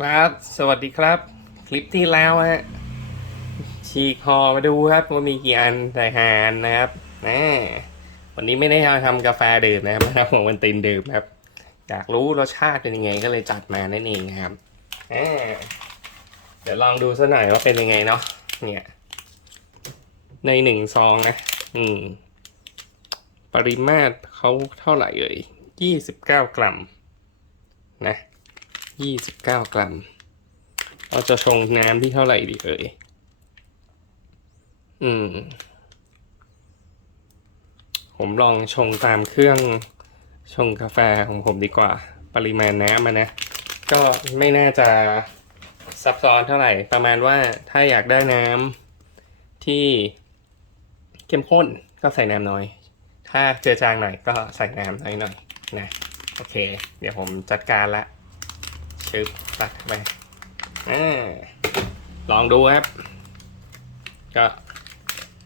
ครับ สวัสดีครับ คลิปที่แล้วฮะฉีกคอมาดูครับว่ามีกี่อันแต่หานนะครับแหมวันนี้ไม่ได้ทำกาแฟดื่มนะครับมาทำของวันตินดื่มครับ อยากรู้รสชาติเป็นยังไงก็เลยจัดมานั่นเองนะครับเดี๋ยวลองดูสักหน่อยว่าเป็นยังไงเนาะเนี่ย ในหนึ่งซองนะ อืม ปริมาตรเขาเท่าไหร่เอ่ยยี่สิบเก้ากรัม นะ ยี่สิบเก้ากรัม เราจะชงน้ำที่เท่าไหร่ดีเอ่ย อืม ผมลองชงตามเครื่องชงกาแฟของผมดีกว่า ปริมาณน้ำมันนะ ก็ไม่น่าจะซับซ้อนเท่าไหร่ ประมาณว่าถ้าอยากได้น้ำที่เข้มข้นก็ใส่น้ำน้อย ถ้าเจือจางหน่อยก็ใส่น้ำน้อยหน่อยนะ โอเค เดี๋ยวผมจัดการละ ชึบตัดไปอลองดูครับ ก็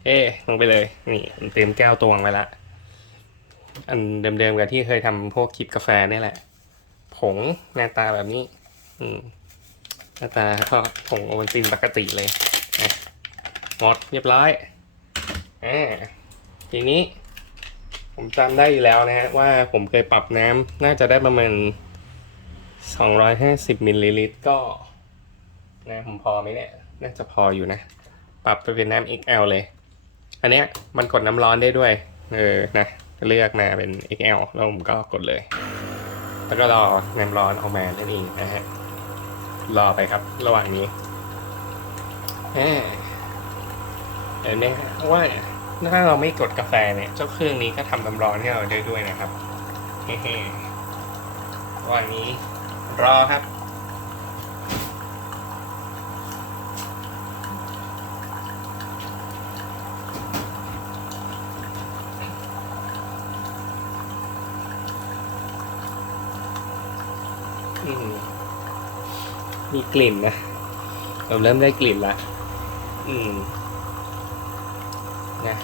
เอ๊ลงไปเลย นี่เตรียมแก้วตวงไว้ละอันเดิมๆกับที่เคยทำพวกคลิปกาแฟนี่แหละ ผงหน้าตาแบบนี้ อืมหน้าตาก็ผงโอวัลตินปกติเลยหมดเรียบร้อยอ่าทีนี้ ผมจำได้อยู่แล้วนะฮะว่าผมเคยปรับน้ำน่าจะได้ประมาณ 250มิลลิลิตรก็นะผมพอไหมเนี่ย น่าจะพออยู่นะ ปรับไปเป็นน้ำ XL เลย อันเนี้ยมันกดน้ำร้อนได้ด้วย เออ นะ เลือกมาเป็น XL แล้วผมก็กดเลย แล้วก็รอน้ำร้อนออกมานั่นเองนะฮะ รอไปครับ ระหว่างนี้แหมเห็นไหมฮะว่าถ้าเราไม่กดกาแฟเนี่ย เจ้าเครื่องนี้ก็ทำน้ำร้อนให้เราได้ด้วยนะครับ เฮ้ๆว่านี้ รอครับอืมมีกลิ่นนะเราเริ่มได้กลิ่นละ อืมนะ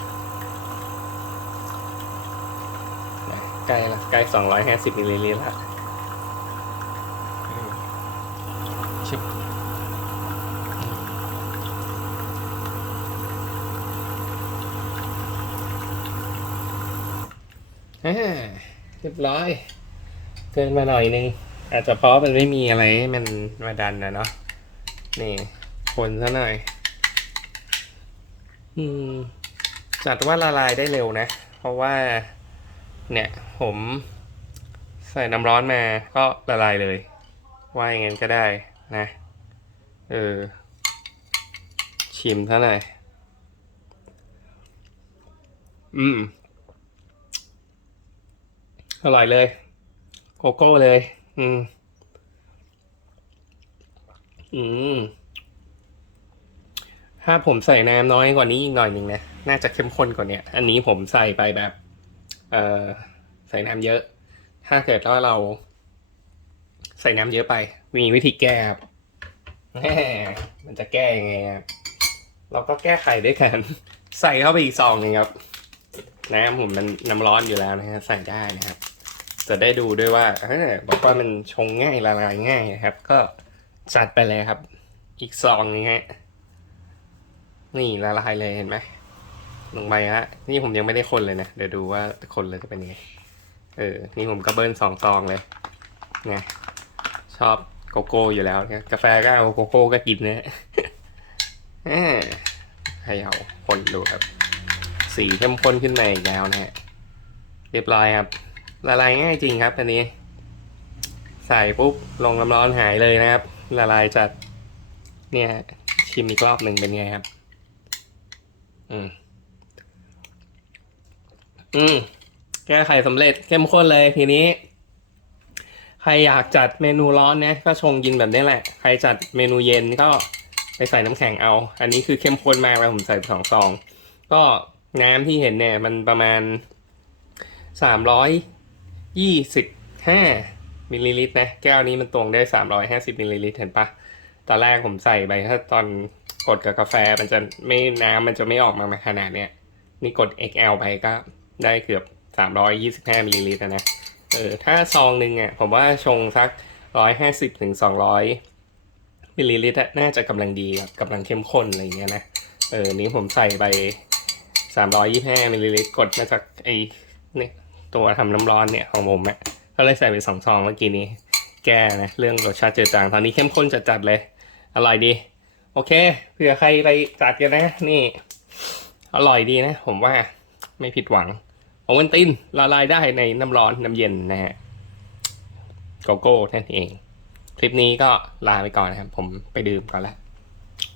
นะใกล้ละใกล้สองร้อยห้าสิบมิลลิลิตรละอืมชิบ อ่าเรียบร้อย เกินมาหน่อยนึง อาจจะเพราะมันไม่มีอะไรให้มันมาดันนะเนาะ นี่ คนซะหน่อย อืม จัดว่าละลายได้เร็วนะ เพราะว่า เนี่ย ผมใส่น้ำร้อนมาก็ละลายเลย ว่าอย่างนั้นก็ได้นะ เออ ชิมซะหน่อย อืม อร่อยเลย โกโก้เลย อืม อืม ถ้าผมใส่น้ำน้อยกว่านี้อีกหน่อยหนึ่งนะ น่าจะเข้มข้นกว่านี้อันนี้ผมใส่ไปแบบ เอ่อ ใส่น้ำเยอะ ถ้าเกิดว่าเรา ใส่น้ำเยอะไป มีวิธีแก้ครับแหมมันจะแก้ยังไงครับ เราก็แก้ไขด้วยกัน ใส่เข้าไปอีกซองหนึงครับ น้ำผมมันน้ำร้อนอยู่แล้วนะฮะ ใส่ได้นะครับ จะได้ดูด้วยว่าอบอกว่ามันชงง่ายละลายง่ายนะครับ ก็จัดไปเลยครับ อีกซองนี้ฮะนี่ละลายเลยเห็นไหมลงไปฮะนี่ผมยังไม่ได้คนเลยนะเดี๋ยวดูว่าคนเลยจะเป็นยังไงเออนี่ผมก็เบิ้ลสองซองเลยไงชอบโกโก้อยู่แล้วนี่ยกาแฟก็เอาโกโก้ก็กินนะแหมให้เอาคนดูครับ สีเข้มข้นขึ้นมาอีกแล้วนะฮะเรียบร้อยครับ ละลายง่ายจริงครับอันนี้ ใส่ปุ๊บลงน้ำร้อนหายเลยนะครับ ละลายจัด เนี่ย ชิมอีกรอบหนึ่งเป็นไงครับ อืม อืม แก้ไขสำเร็จเข้มข้นเลยทีนี้ ใครอยากจัดเมนูร้อนนะก็ชงกินแบบนี้แหละ ใครจัดเมนูเย็นก็ไปใส่น้ำแข็งเอา อันนี้คือเข้มข้นมากแล้วผมใส่สองซอง ก็น้ำที่เห็นเนี่ย มันประมาณสามร้อย ยี่สิบห้ามิลลิลิตรนะ แก้วนี้มันตวงได้สามร้อยห้าสิบมิลลิลิตรเห็นปะตอนแรกผมใส่ไปถ้าตอนกดกับกาแฟมันจะไม่น้ำมันจะไม่ออกมาขนาดเนี้ยนี่กด XL ไปก็ได้เกือบ325มิลลิลิตรนะเออถ้าซองหนึ่งอะผมว่าชงสัก150ถึง200มิลลิลิตรน่าจะกำลังดีแบบกำลังเข้มข้นอะไรเงี้ยนะเออนี้ผมใส่ไปสามร้อยยี่ห้ามิลลิลิตรกดมาจากไอเนี่ย ตัวทำน้ำร้อนเนี่ยของผมอะก็เลยใส่ไปสองซองเมื่อกี้นี้ แก้นะเรื่องรสชาติเจือจางตอนนี้เข้มข้นจัดๆเลย อร่อยดี โอเคเผื่อใครไปจัดกันนะนี่ อร่อยดีนะ ผมว่าไม่ผิดหวังโอเวนตินละลายได้ในน้ำร้อนน้ำเย็นนะฮะโกโก้นั่นเอง คลิปนี้ก็ลาไปก่อนนะครับ ผมไปดื่มก่อนล้ว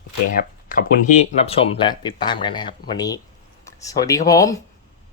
โอเคครับ ขอบคุณที่รับชมและติดตามกันนะครับ วันนี้ สวัสดีครับผม